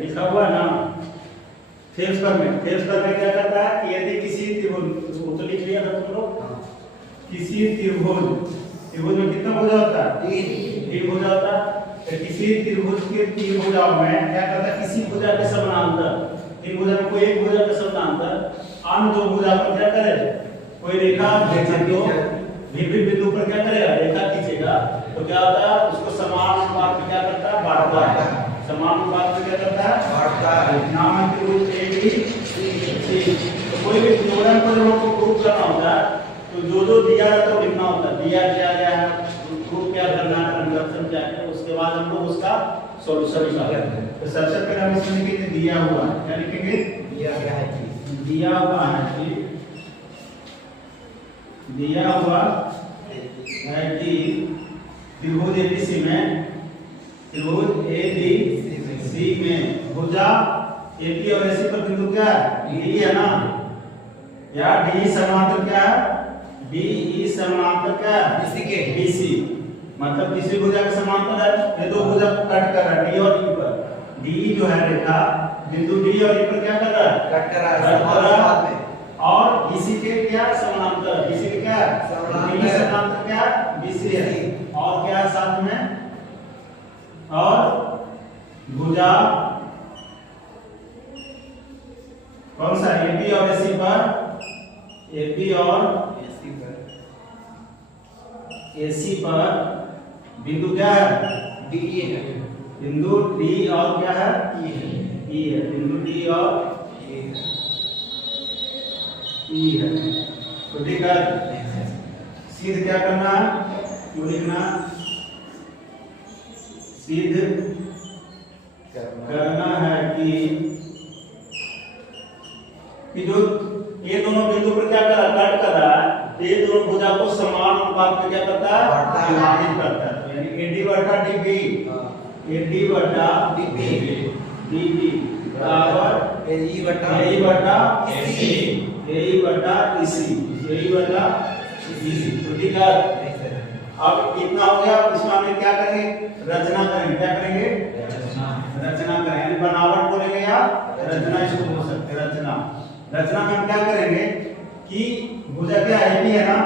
लिखा हुआ ना थेल्सकर में क्या करता है कि यदि किसी त्रिभुज वो तो लिख लिया था तुम लोग, किसी त्रिभुज में कितना भुजा होता है? तीन भुजा होता है। तो किसी त्रिभुज के तीन भुजाओं में क्या करता है? किसी भुजा के समानांतर, तीन भुजा में कोई एक भुजा के समानांतर अन्य दो भुजा पर क्या करे? कोई रेखा तो विभिन्न बिंदु पर क्या करेगा? रेखा खींचेगा। तो क्या होता है? उसको समान अनुपात में क्या करता है? बांटता है। समान अनुपात में क्या करता है? बांटता है। नाम है त्रिभुज ABC। तो कोई भी जोड़न को जब हमको प्रूफ करना होता है तो जो दिया रहता है लिखना होता है। दिया गया है, प्रूफ क्या करना है, कंडक्शन क्या है, उसके बाद हम लोग उसका सॉल्यूशन निकालेंगे। तो सबसे पहले हम इसमें लिखेंगे दिया हुआ। क्या लिखेंगे? दिया हुआ है कि दिया हुआ है कि त्रिभुज ABC में भुजा AP और AC पर बिंदु क्या है? DE है ना, या DE समांतर क्या है? DE समांतर क्या है? BC। मतलब किसी भुजा के समांतर है, ये दो भुजा को कट कर रहा है D और E पर। DE जो है रेखा बिंदु D और E पर क्या कर रहा है? कट कर रहा है। और BC के क्या समानांतर? BC के क्या समानांतर क्या? BC है। और क्या साथ में? और भुजा कौन सा? AB और AC पर, AB और AC पर बिंदु क्या है? DE है। बिंदु D और क्या है? E है। बिंदु D और E है। तो ठीक है, सिद्ध क्या करना है? क्यों लिखना? सिद्ध करना है कि जो ये दोनों बिंदु पर क्या कर रहा है? कट कर रहा है। तो ये दोनों भुजा को समान अनुपात में क्या करता है? विभाजित करता है। तो यानी AD बटा DB, AD बटा DB बराबर AE बटा AC, AE बटा EC, AE बटा EC। तो ठीक है, अब कितना हो गया? इसमें हम क्या करेंगे? रचना करेंगे। क्या करेंगे? रचना करेंगे। बनावट बोलेंगे या रचना इसको बोल सकते हैं। रचना में हम क्या करेंगे कि भुजा क्या AB है ना,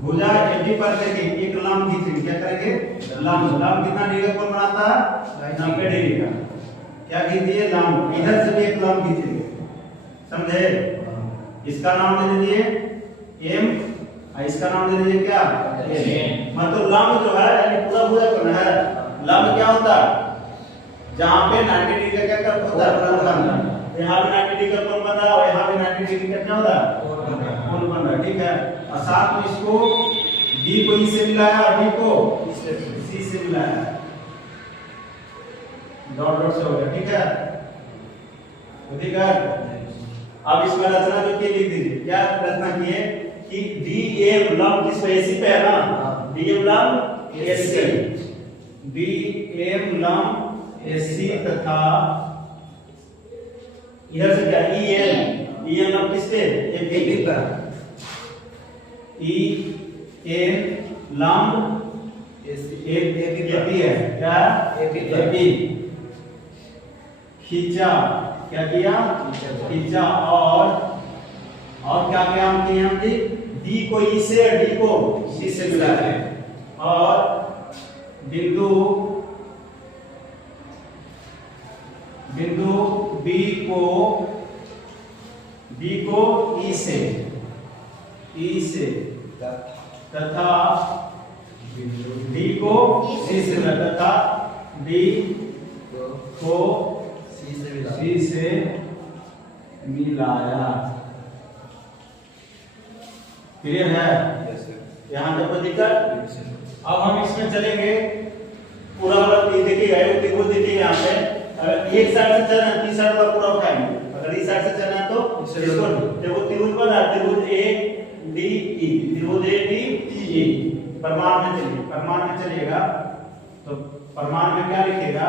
भुजा AB पर लेके एक लंब खींचेंगे। क्या करेंगे? लंब कितना डिग्री का कोण बनाता है? 90 डिग्री का। क्या खींचिए? लंब। इधर से भी एक लंब खींचेंगे, समझे? इसका नाम दे दीजिए M और इसका नाम दे दीजिए क्या? N। मतलब लंब जो है यानी पूरा भुजा कोण है। लंब क्या होता है? जहां पे 90 डिग्री का क्या होता है? कोण बनता है। यहाँ भी 90 डिग्री का कोण बन रहा है और यहाँ भी 90 डिग्री का क्या होता है? कोण बन रहा है। ठीक है, और साथ में इसको D को E से मिलाया और D को C से मिलाया, डॉट से हो गया। ठीक है, तो ठीक है। अब इसमें रचना जो की लिख दीजिए। क्या रचना की है कि DM लंब किस पे? AC पे है ना, DM लंब AC, DM लंब AC तथा इधर से क्या? EM लंब किस पे? AB पर। EM लंब AB है क्या? AB खींचा। क्या किया? खींचा। और क्या किया हम किए? हम D को E से और D को C से मिलाया और बिंदु B को E से तथा D को C से तथा D को C से मिलाया। क्लियर है? यहाँ तक कोई दिक्कत? अब हम इसमें चलेंगे पूरा वाला देखिएगा, त्रिभुज देखिएगा। यहाँ पे अगर एक साइड से चलना है, तीन साइड का पूरा उठाएंगे। अगर इस साइड से चलना है तो इसको देखो, त्रिभुज बना, त्रिभुज ADE, त्रिभुज ADE। प्रमाण में चलिए, प्रमाण में चलिएगा तो प्रमाण में क्या लिखेगा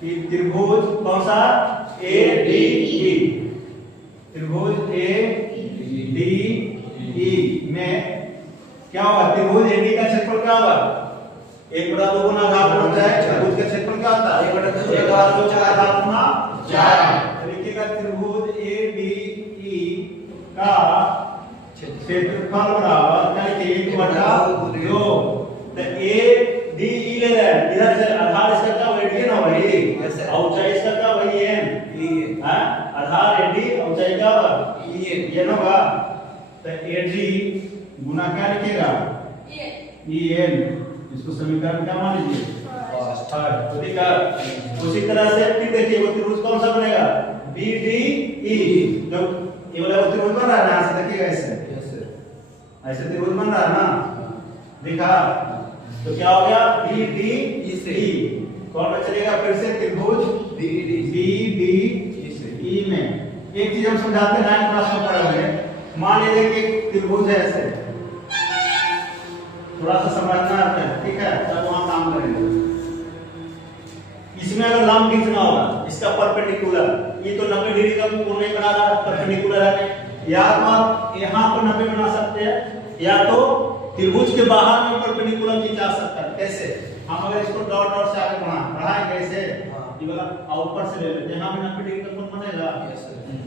कि त्रिभुज कौन सा? ADE, त्रिभुज ADE में क्या होगा? त्रिभुज एडी का क्षेत्रफल क्या होगा? 1/2 गुना आधार गुना उंचाई। त्रिभुज का क्षेत्रफल क्या होता है? 1/2 आधार गुना उंचाई। लिखिएगा त्रिभुज एडीई का क्षेत्रफल बराबर क्या लिखेंगे? 1/2। तो एडीई ले रहा है, इधर से आधार इसका क्या वही ना वही, और ऊंचाई इसका क्या वही है, हां आधार एडी ऊंचाई क्या होगा? ये ना होगा। तो एडी गुना क्या लिखेगा? en। इसको समीकरण क्या मान लीजिए? तो ठीक है। उसी तरह से फिर देखिए वो त्रिभुज कौन सा बनेगा? BDE। जो ये वाला त्रिभुज बन रहा है ना, ऐसे देखिएगा ऐसे, ऐसे त्रिभुज बन रहा है ना, देखा? तो क्या हो गया? BDE। कौन में चलेगा? फिर से त्रिभुज BDE में एक चीज हम समझाते हैं 9 क्लास में पढ़े होंगे। मान लीजिए कि त्रिभुज है ऐसे, थोड़ा सा समझना है, ठीक है? तब वहां काम करेंगे। इसमें अगर लंब खींचना होगा इसका परपेंडिकुलर, ये तो 90 डिग्री का कोण नहीं बना रहा, परपेंडिकुलर है, या तो आप यहां पर 90 बना सकते हैं, या तो त्रिभुज के बाहर में परपेंडिकुलर खींचा सकता है। कैसे? हम अगर इसको डॉट डॉट से आगे बढ़ाएं कैसे? ये वाला ऊपर से ले लेते हैं, यहां भी 90 डिग्री का कोण बनेगा।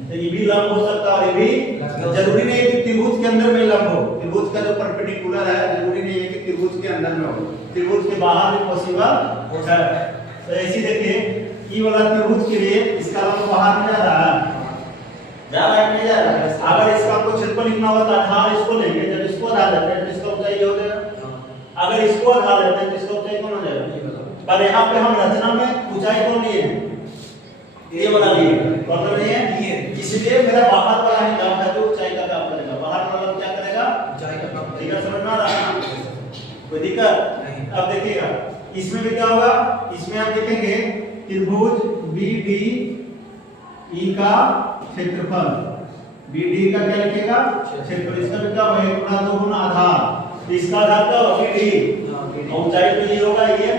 तो ये भी लंब हो सकता है, और ये भी जरूरी नहीं है कि त्रिभुज के अंदर में लंब हो। त्रिभुज का जो परपेंडिकुलर है जरूरी नहीं है कि त्रिभुज के अंदर में हो, त्रिभुज के बाहर भी पॉसिबल है। तो ऐसे देखिए ये वाला त्रिभुज के लिए इसका लंब बाहर में जा रहा है, जा रहा है नहीं जा रहा है? अगर इसका आपको क्षेत्रफल लिखना होगा तो आधार इसको लेंगे, जब इसको आधार लेते हैं तो इसका ऊंचाई हो जाएगा। अगर इसको आधार लेते हैं तो इसका ऊंचाई कौन हो जाएगा? पर यहाँ पे हम रचना में ऊंचाई कौन लिए? ये वाला लिए, कौन सा लिए? ये। इसलिए मेरा बाहर वाला ही लंब है जो ऊंचाई का काम करेगा, बाहर वाला लंब क्या करेगा? ऊंचाई का काम करेगा। समझ में आ रहा है? कोई दिक्कत नहीं। अब देखिएगा इसमें भी क्या होगा? इसमें आप देखेंगे त्रिभुज BDE का क्षेत्रफल, BDE का क्या लिखेगा? क्षेत्रफल। इसका भी क्या होगा? 1/2 गुना आधार, इसका आधार क्या होगा? BDE, ऊंचाई तो ये होगा, ये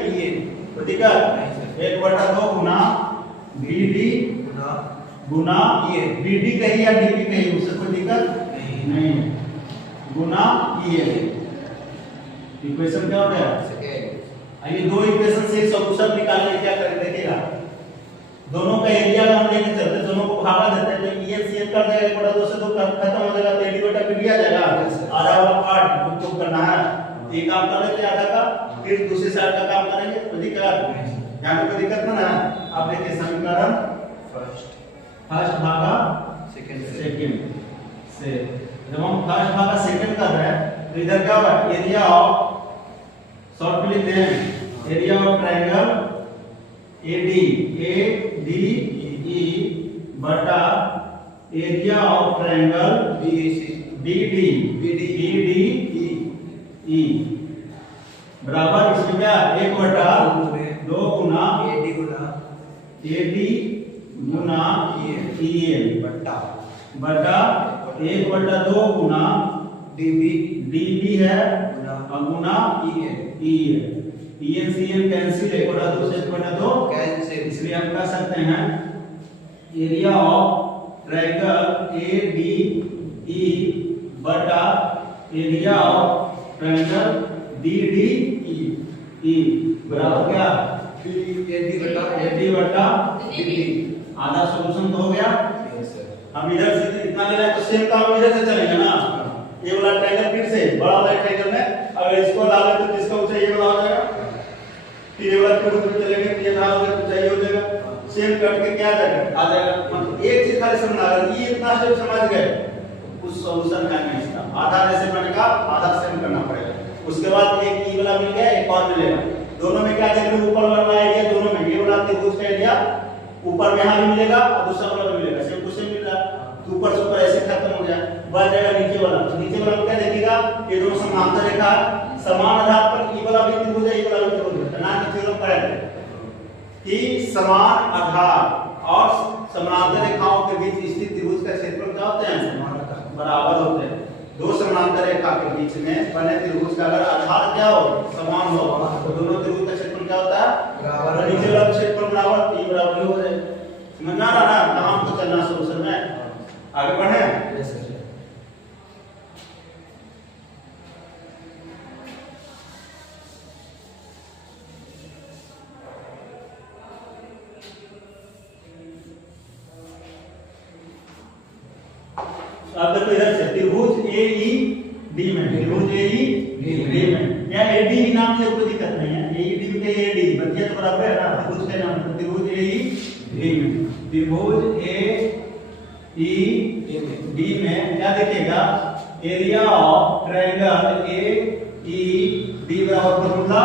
तो ठीक है। 1/2 गुना BD गुना ये, BD कही या DB कही उससे कोई दिक्कत नहीं, गुना ये। इक्वेशन क्या हो गया? आइए दो इक्वेशन से सॉल्यूशन निकालने क्या करें? देखिएगा दोनों का एरिया हम लेके चलते, दोनों को भागा देते हैं, तो ये CN कर जाएगा, 1/2 से 2 खत्म हो जाएगा, तो AD/BD आ जाएगा। आधा वाला पार्ट को करना है, ये काम कर लेते हैं आधा का, फिर दूसरे साइड का काम करेंगे। कोई दिक्कत यहाँ पे कोई दिक्कत ना है? आप देखिए समीकरण फर्स्ट भागा सेकंड से, जब हम फर्स्ट भागा सेकंड कर रहे हैं तो इधर क्या होगा? एरिया ऑफ शॉर्ट में लिखते हैं, एरिया ऑफ ट्रायंगल ADE बटा एरिया ऑफ ट्रायंगल BDE बराबर इसमें क्या? 1/2 गुना AD गुना EN बटा 1/2 गुना DB है और गुना EN CN कैंसिल, 1/2 से 1/2 कैंसिल, इसलिए हम कह सकते हैं एरिया ऑफ ट्रायंगल ADE बटा एरिया ऑफ ट्रायंगल DDE बराबर क्या? AD बटा DB। आधा सॉल्यूशन तो हो गया। हम इधर से इतना ले रहे हैं तो सेम काम इधर से चलेगा ना। ये वाला ट्रायंगल फिर से बड़ा वाला ट्रायंगल में अगर इसको डालें तो किसका ऊंचाई ये वाला हो जाएगा, फिर ये वाला त्रिभुज में चलेंगे तो ये धार होगा ऊंचाई हो जाएगा, सेम कट के क्या आ जाएगा? मतलब एक चीज खाली समझना, अगर ये इतना स्टेप समझ गए उस सॉल्यूशन का है इसका। आधा जैसे बनेगा आधा सेम करना पड़ेगा, उसके बाद एक ई वाला मिल गया, एक और मिलेगा, दोनों में क्या देखेंगे? ऊपर वाला एरिया दोनों में, ये वाला त्रिभुज का एरिया ऊपर में यहां भी मिलेगा और दूसरा वाला भी मिलेगा, सेम टू सेम मिल रहा है, तो ऊपर से ऊपर ऐसे खत्म हो जाए, बच जाएगा नीचे वाला। तो नीचे वाला क्या देखिएगा? ये दोनों समांतर रेखा समान आधार पर, ई वाला भी त्रिभुज है, ई वाला भी त्रिभुज है, ना कि थ्योरम पढ़े कि समान आधार और समांतर रेखाओं के बीच स्थित त्रिभुज का क्षेत्रफल क्या होते हैं? बराबर होते हैं। दो समांतर रेखा के बीच में बने त्रिभुज का अगर आधार क्या हो? समान हो, तो दोनों त्रिभुज का क्षेत्रफल क्या होता है? बराबर। नीचे वाला क्षेत्रफल बराबर, ई बराबर हो जाए। समझ में आ रहा ना? कहां हमको चलना सॉल्यूशन में, आगे बढ़े। अब देखो इधर से त्रिभुज AED में, त्रिभुज AED में या AD नाम से कोई दिक्कत नहीं है, AED के AD बतिया तो बराबर है ना, त्रिभुज का नाम है त्रिभुज AED में, त्रिभुज AED में क्या दिखेगा, एरिया ऑफ ट्रायंगल AED बराबर फॉर्मूला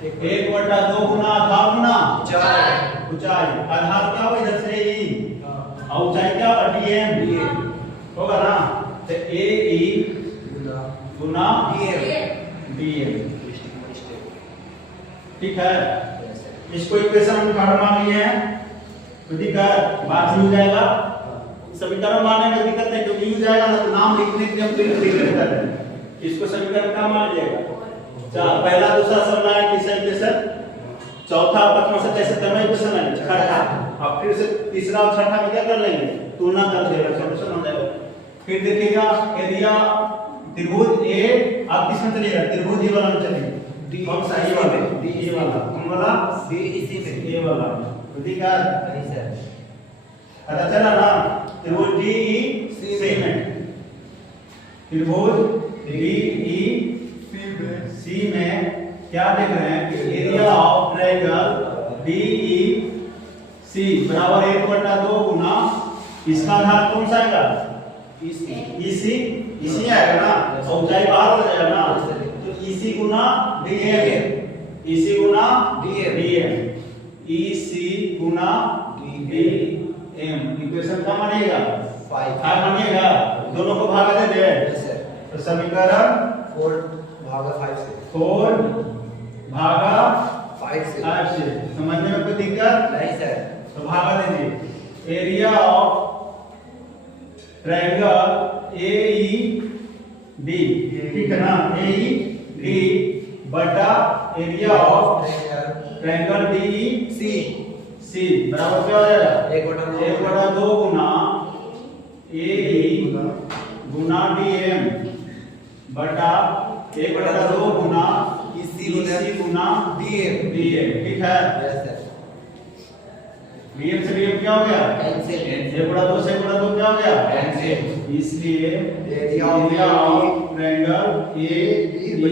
1/2 गुना आधार गुना ऊंचाई, आधार क्या होगा इधर से E और ऊंचाई क्या होगा DM होगा ना, तो AE गुना DM, ठीक है। इसको इक्वेशन हम फार्मूला मान लिए हैं, तो ठीक है, बात हो जाएगा। समीकरण मानने में दिक्कत नहीं, क्योंकि यूज जाएगा ना तो नाम लिखने के लिए हम डिक्लेयर कर रहे हैं, इसको समीकरण का मान लीजिएगा। चल पहला दूसरा समझना है किस इक्वेशन, चौथा पांचवा से कैसे करना इक्वेशन है, छठा, अब फिर से तीसरा और छठा में क्या कर लेंगे, तुलना कर देगा, सॉल्यूशन हो जाएगा। फिर देखिएगा एरिया त्रिभुज ए, आप किसमें चलिएगा, त्रिभुज ए वाला में चलिए, कौन सा ये वाला, ये वाला कौन वाला, बी इसी में ए वाला, ठीक है नहीं सर, पता चला ना, त्रिभुज DEC में, त्रिभुज DEC में क्या देख रहे हैं कि एरिया ऑफ ट्रायंगल DEC बराबर 1/2 गुना इसका आधार कौन सा आएगा, EC आएगा ना, और ऊंचाई बाहर हो जाएगा ना, तो EC गुना DM, EC गुना DM, EC गुना DM, इक्वेशन क्या मानेगा, 5 मानेगा, दोनों को भाग दे दे, तो समीकरण 4/5 से 4/5 से समझने में कोई दिक्कत नहीं सर, तो भागा दीजिए, एरिया ऑफ ट्रायंगल AED, ठीक है ना, AED बटा एरिया ऑफ ट्रायंगल DEC बराबर क्या हो जाएगा, 1/2 गुना AE गुना DM बटा 1/2 गुना EC गुना DM, ठीक है। DM से DM क्या हो गया, 1/2 से 1/2 क्या हो गया, इसलिए एरिया ऑफ ट्रायंगल AED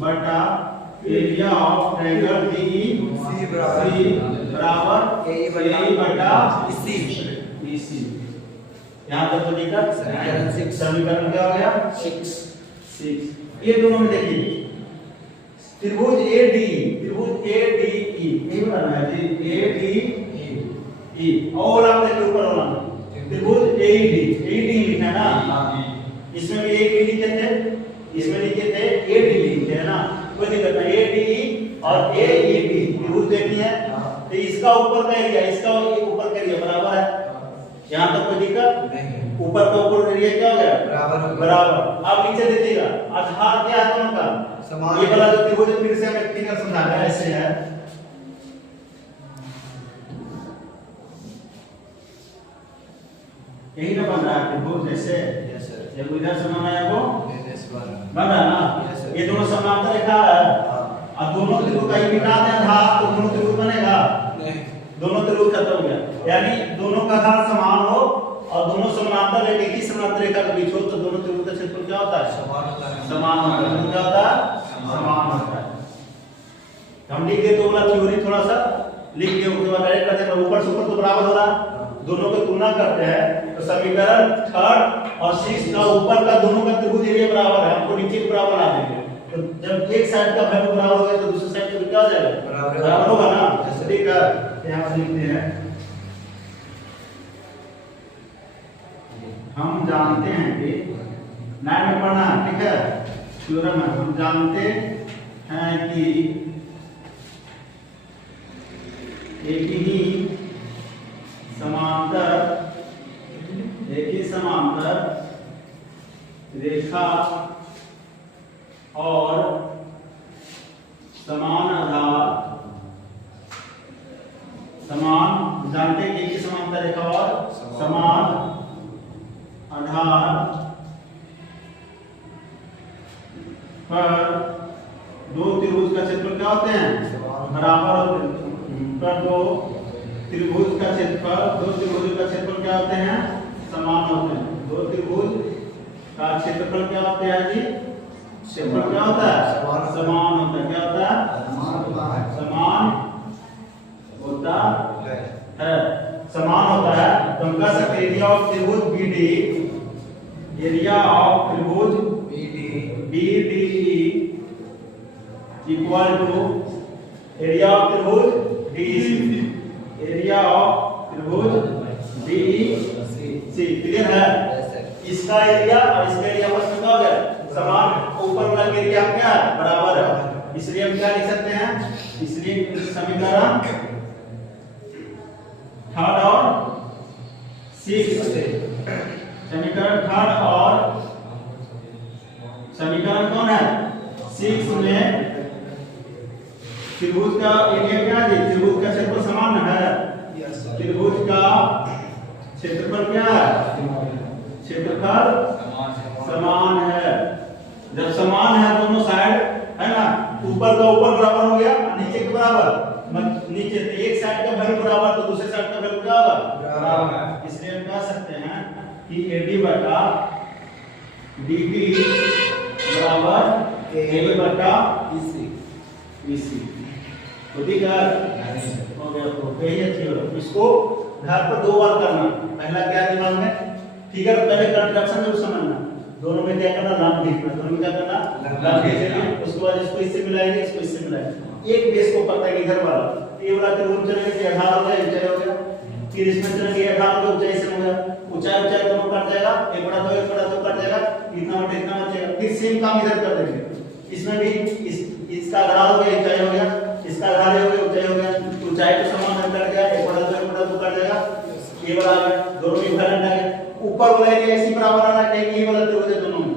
बटा एरिया ऑफ ट्रायंगल DEC बराबर AE बटा EC। यहाँ तक तो लिखा, समीकरण क्या हो गया, 6। ये दोनों में देखिए त्रिभुज ADE ये बनाना है जी, ADE और आप देखिए ऊपर वाला त्रिभुज AED लिखा है ना, इसमें भी AED लिखे थे, इसमें लिखे थे AD लिखे है ना, कोई दिक्कत नहीं, ADE और AED त्रिभुज देखी है, तो इसका ऊपर का एरिया इसका ऊपर का एरिया बराबर है, यहाँ तक कोई दिक्कत नहीं, ऊपर का ऊपर एरिया क्या हो गया, बराबर। अब नीचे देखिएगा आधार क्या है दोनों का समान, ये वाला जो त्रिभुज फिर से हमें क्लियर समझाना है, ऐसे है, यही ना बन रहा है त्रिभुज जैसे, यस सर, जब इधर से बनाया वो यस बन रहा है ना, Yes, sir. ये दोनों समांतर रेखा है, अब दोनों त्रिभुज का ही मिटा दें आधार तो दोनों त्रिभुज बनेगा, दोनों त्रिभुज खत्म हो गया, यानी दोनों का आधार समान हो और दोनों समांतर रेखा एक ही समांतर रेखा के बीच हो तो दोनों त्रिभुज का क्षेत्रफल क्या होता है, समान होता है, समान होता है, क्या होता है, समान होता है। हम लिख दे तो वाला थ्योरी थोड़ा सा लिख के उसके बाद डायरेक्ट करते हैं, ऊपर से ऊपर तो बराबर हो रहा, दोनों को तुलना करते हैं, तो समीकरण 3 और 6 का ऊपर का दोनों का त्रिभुज एरिया बराबर है, हमको नीचे बराबर ला देंगे, तो जब एक साइड का वैल्यू बराबर हो गया तो दूसरे साइड का क्या हो जाएगा, बराबर होगा ना, ठीक है। यहाँ से लिखते हैं, हम जानते हैं कि लाइन में पढ़ना है, ठीक है, थ्योरम है, हम जानते हैं कि एक ही समांतर रेखा और समान आधार, समान जानते हैं कि एक ही समांतर रेखा और समान आधार पर दो त्रिभुज का क्षेत्रफल क्या होते हैं, बराबर होते हैं, पर दो त्रिभुज का क्षेत्रफल क्या होते हैं, समान होते हैं। दो त्रिभुज का क्षेत्रफल क्या होता है जी? क्षेत्रफल क्या होता है? समान होता है। क्या होता है? समान होता है। समान होता है तो हम कह सकते हैं एरिया ऑफ त्रिभुज BD, एरिया ऑफ त्रिभुज BDE equal to area of त्रिभुज DEC, एरिया ऑफ त्रिभुज DEC। क्लियर है? इसका एरिया और इसका एरिया आपस में क्या हो गया? समान। ऊपर वाला एरिया क्या है? बराबर है। इसलिए हम क्या लिख सकते हैं? इसलिए समीकरण थर्ड और 6, समीकरण थर्ड और समीकरण कौन है? 6 में त्रिभुज का एरिया क्या है? त्रिभुज का क्षेत्रफल समान है। त्रिभुज का क्षेत्रफल क्या है? क्षेत्रफल समान है। जब समान है दोनों साइड, है ना, ऊपर का ऊपर बराबर हो गया, नीचे के बराबर, नीचे एक साइड का वैल्यू बराबर तो दूसरे साइड का वैल्यू क्या होगा? बराबर। इसलिए हम कह सकते हैं कि AD बटा DB बराबर AD बटा EC। तो ठीक है, हो गया। तो यही अच्छी हो। इसको घर पर 2 बार करना। पहला क्या दिमाग में? फिगर पहले कंट्रैक्शन जरूर समझना। दोनों में क्या करना? लाभ देखना। दोनों में क्या करना? लाभ देखना। उसके बाद इसको इससे मिलाएंगे, इसको इससे मिलाएंगे। एक बेस को पता है कि इधर वाला ये वाला त्रिभुज चलेंगे 18 हो गया, ऊंचाई हो गया। फिर इसमें चलेंगे 18 हो गया, ऊंचाई से हो गया। ऊंचाई दोनों कट जाएगा, एक बड़ा दो कट जाएगा, इतना बचेगा। फिर सेम काम इधर कर देंगे। इसमें भी इसका आधार हो गया, ऊंचाई हो गया, इसका आधार हो गया, ऊंचाई हो गया। ऊंचाई तो समान कट गया, एक बड़ा दो कट जाएगा, ये वाला आ गया, दोनों में इक्वल आ गया। ऊपर वाला एरिया इसी बराबर आना चाहिए, ये वाला त्रिभुज है दोनों में।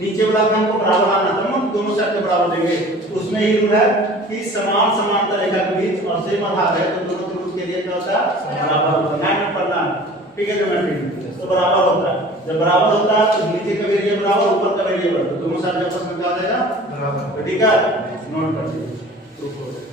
नीचे वाला भी हमको बराबर आना था, हम दोनों साइड के बराबर देंगे। उसमें ही रूल है कि समान समांतर रेखा के बीच और सेम आधार है तो दोनों त्रिभुज के लिए क्या होता है? बराबर होता है। ध्यान पढ़ना, ठीक है? ज्योमेट्री तो बराबर होता है। जब बराबर होता है तो नीचे का एरिया बराबर, ऊपर का एरिया बराबर, दोनों साइड आपस में क्या हो जाएगा? बराबर। ठीक है, नोट कर लीजिए।